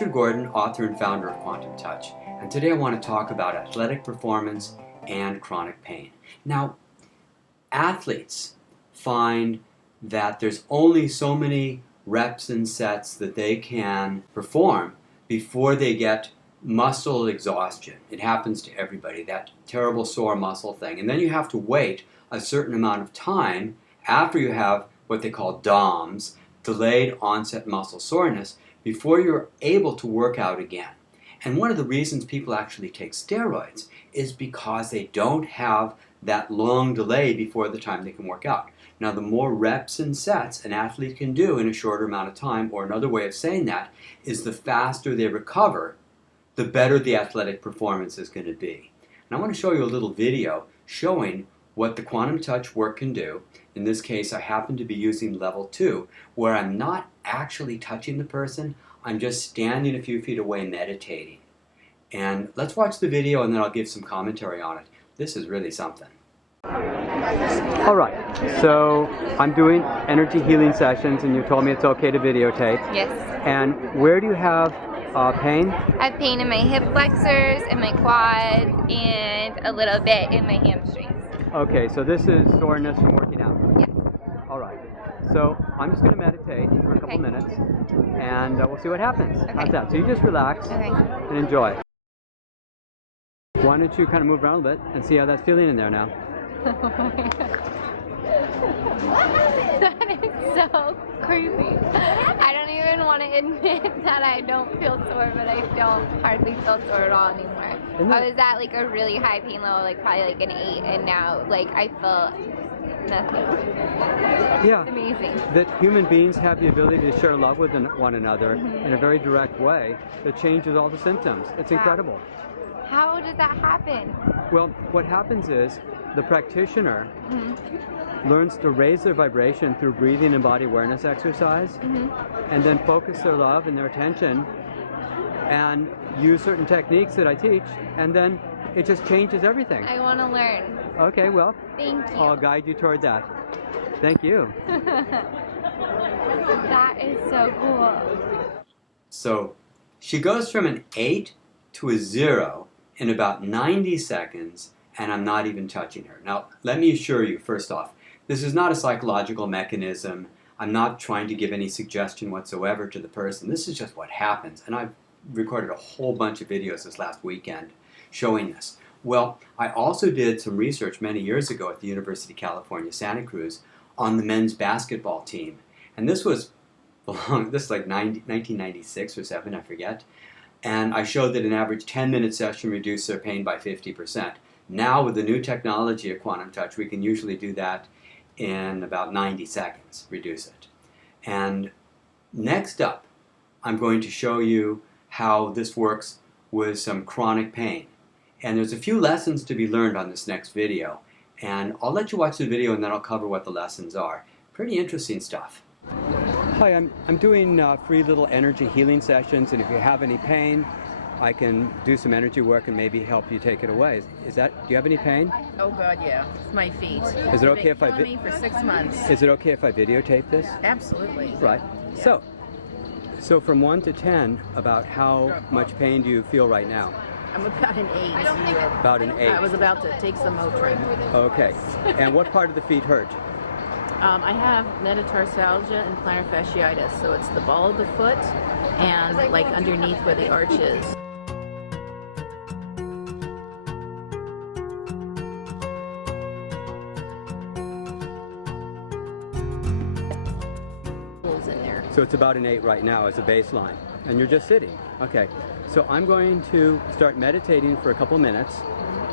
Richard Gordon, author and founder of Quantum Touch, and today I want to talk about athletic performance and chronic pain. Now, athletes find that there's only so many reps and sets that they can perform before they get muscle exhaustion. It happens to everybody, that terrible sore muscle thing. And then you have to wait a certain amount of time after you have what they call DOMS, Delayed Onset Muscle Soreness, before you're able to work out again. And one of the reasons people actually take steroids is because they don't have that long delay before the time they can work out. Now, the more reps and sets an athlete can do in a shorter amount of time, or another way of saying that is the faster they recover, the better the athletic performance is going to be. And I want to show you a little video showing what the Quantum Touch work can do. In this case, I happen to be using level 2, where I'm not actually touching the person, I'm just standing a few feet away meditating. And let's watch the video and then I'll give some commentary on it. This is really something. Alright, so I'm doing energy healing sessions and you told me it's okay to videotape. Yes. And where do you have pain? I have pain in my hip flexors, in my quads, and a little bit in my hamstrings. Okay, so this is soreness from working out. Yes. Alright, so I'm just going to meditate for a couple minutes and we'll see what happens. Okay. How's that? So you just relax and enjoy. Why don't you kind of move around a bit and see how that's feeling in there now? Oh my God. That is so creepy. I don't even want to admit that I don't feel sore, but I don't hardly feel sore at all anymore. I was at like a really high pain level, like probably like an 8, and now like I feel nothing. Yeah. It's amazing. That human beings have the ability to share love with one another in a very direct way that changes all the symptoms. It's incredible. How does that happen? Well, what happens is the practitioner learns to raise their vibration through breathing and body awareness exercise, and then focus their love and their attention and use certain techniques that I teach, and then it just changes everything. I want to learn. Okay, well, thank you. I'll guide you toward that. Thank you. That is so cool. So she goes from an 8 to a 0 in about 90 seconds, and I'm not even touching her. Now, let me assure you, first off, this is not a psychological mechanism. I'm not trying to give any suggestion whatsoever to the person. This is just what happens, and I've recorded a whole bunch of videos this last weekend showing this. Well, I also did some research many years ago at the University of California, Santa Cruz, on the men's basketball team. And this was like 1996 or 7, I forget. And I showed that an average 10-minute session reduced their pain by 50%. Now, with the new technology of Quantum Touch, we can usually do that in about 90 seconds, reduce it. And next up, I'm going to show you how this works with some chronic pain. And there's a few lessons to be learned on this next video. And I'll let you watch the video and then I'll cover what the lessons are. Pretty interesting stuff. Hi, I'm doing free little energy healing sessions, and if you have any pain, I can do some energy work and maybe help you take it away. Do you have any pain? Oh God, yeah. It's my feet. Is it okay if I me for 6 months? Is it okay if I videotape this? Absolutely. Right. Yeah. So from 1 to 10, about how much pain do you feel right now? I'm about an 8. About an 8. I was about to take some Motrin. Okay. And what part of the feet hurt? I have metatarsalgia and plantar fasciitis, so it's the ball of the foot and like underneath where the arch is. Holes in there. So it's about an 8 right now as a baseline. And you're just sitting. Okay. So I'm going to start meditating for a couple minutes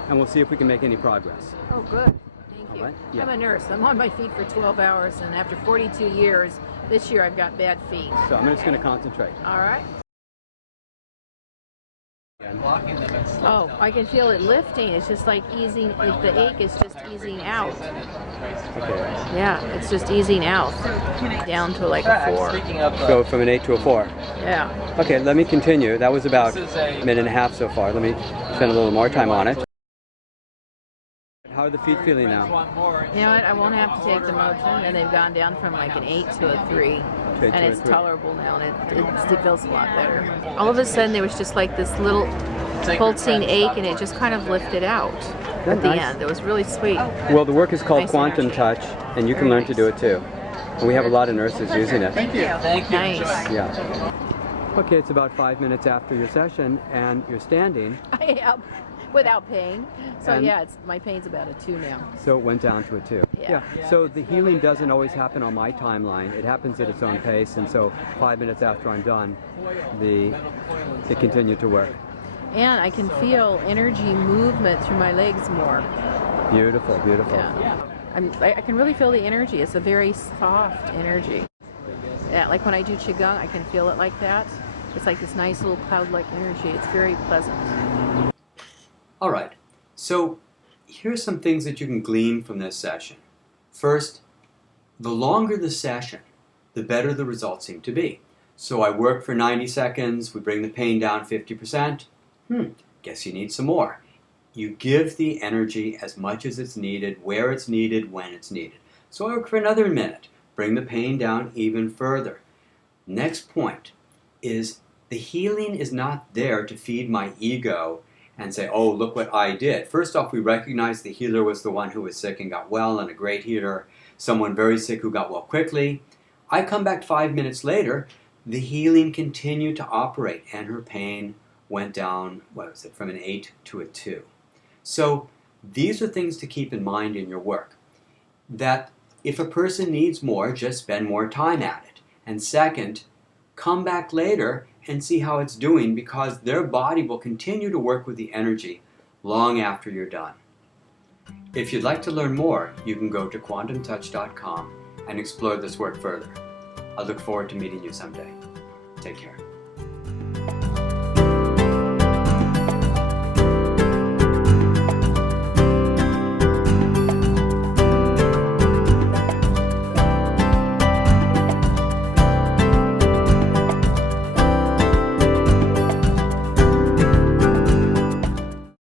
and we'll see if we can make any progress. Oh, good. Thank you. Right. Yeah. I'm a nurse. I'm on my feet for 12 hours, and after 42 years, this year I've got bad feet. So I'm just going to concentrate. All right. Oh, I can feel it lifting. It's just like easing, like the ache is just easing out. Okay. Yeah, it's just easing out. Down to like a 4. Go from an 8 to a 4. Yeah. Okay, let me continue. That was about a minute and a half so far. Let me spend a little more time on it. How are the feet feeling now? You know what? I won't have to take the Motrin, and they've gone down from like an 8 to a 3, and it's tolerable now, and it feels a lot better. All of a sudden, there was just like this little pulsing ache, and it just kind of lifted out at the end. It was really sweet. Well, the work is called Nice Quantum energy. Touch, and you can learn to do it too. And we have a lot of nurses using it. Thank you. Nice. Yeah. Okay, it's about 5 minutes after your session, and you're standing. I am, without pain. So And- yeah, my pain's about a 2 now. So it went down to a 2. Yeah. So the healing doesn't always happen on my timeline. It happens at its own pace, and so 5 minutes after I'm done, it continued to work. And I can feel energy movement through my legs more. Beautiful, beautiful. Yeah. I can really feel the energy. It's a very soft energy. Yeah, like when I do Qigong, I can feel it like that. It's like this nice little cloud-like energy. It's very pleasant. All right, so here's some things that you can glean from this session. First, the longer the session, the better the results seem to be. So I work for 90 seconds, we bring the pain down 50%. Guess you need some more. You give the energy as much as it's needed, where it's needed, when it's needed. So I work for another minute, bring the pain down even further. Next point is the healing is not there to feed my ego and say, oh, look what I did. First off, we recognize the healer was the one who was sick and got well, and a great healer, someone very sick who got well quickly. I come back 5 minutes later, the healing continued to operate, and her pain went down, from an 8 to a 2. So these are things to keep in mind in your work. That if a person needs more, just spend more time at it. And second, come back later and see how it's doing, because their body will continue to work with the energy long after you're done. If you'd like to learn more, you can go to quantumtouch.com and explore this work further. I look forward to meeting you someday. Take care.